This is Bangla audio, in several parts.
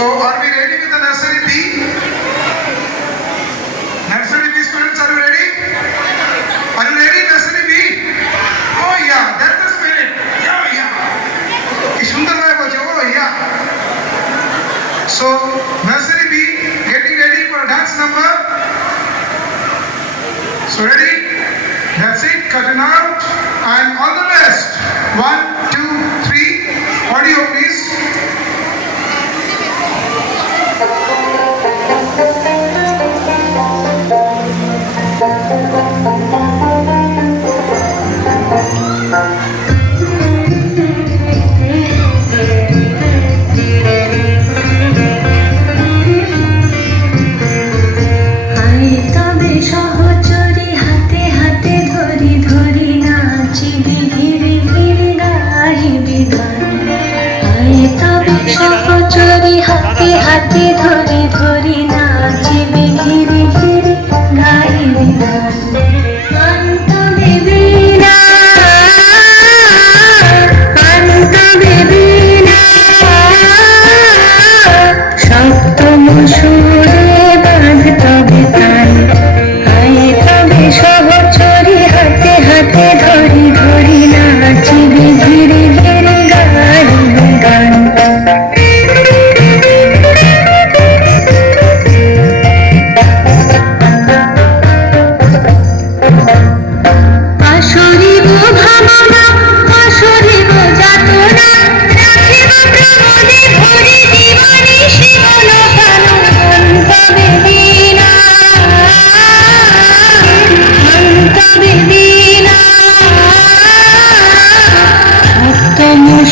So are we ready with the nursery B? Nursery B students, are you ready? Are you ready, nursery B? Oh yeah, that's the spirit. Yeah, yeah. কি সুন্দর ভাবে বলছে, oh yeah. So nursery B getting ready for dance number. So ready? That's it. Cut it out and all the best. 1, 2, 3. Audio please. হাতে ধরে ধরে নাচিবে ঘিরে ঘিরে গাইবে গান আন্ত বেবিনা সপ্তম সুরে বাঁধ তবে কান আয়ে তবে সহচরে হাতে হাতে ধরে ধরে নাচিবে ঘিরে ঘিরে গাইবে গান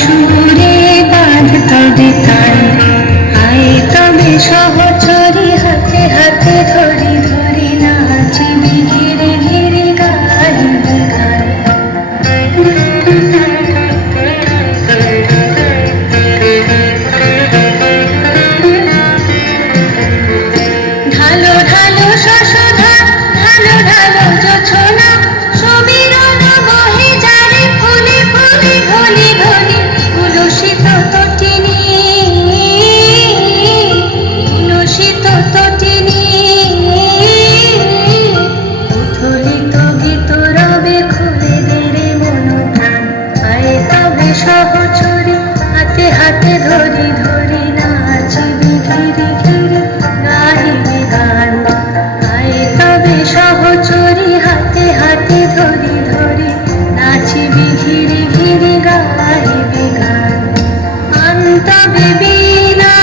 সুরে বাঁধ তবে তান আয়ে তবে সহচরে হাতে হাতে ধরে ধরে নাচিবে ঘিরে ঘিরে গাইবে গান ঢালো ঢালো শশধর ঢালো ঢালো জোছনা সমীরণ বহে যারে ফুলে ফুলে ঢলে ঢলে উলসিত তটিনী উলসিত তটিনী উথলিত গীত রবে খুলে দেরে মন প্রাণ আয়ে তবে সহচরে হাতে হাতে ধরে ধরে নাচিবে ঘিরে ঘিরে গাইবে গান আয়ে তবে সহচরে হাতে হাতে ধরে ধরে নাচিবে ঘিরে ঘিরে গাইবে গান অন্ত বেবিনা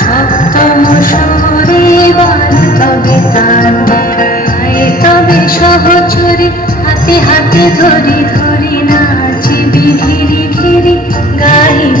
সপ্তম সুরে বাঁধ তবে তান আয়ে তবে সহচরে হাতে হাতে ধরে ধরে নাচিবে ঘিরে ঘিরে গাইবে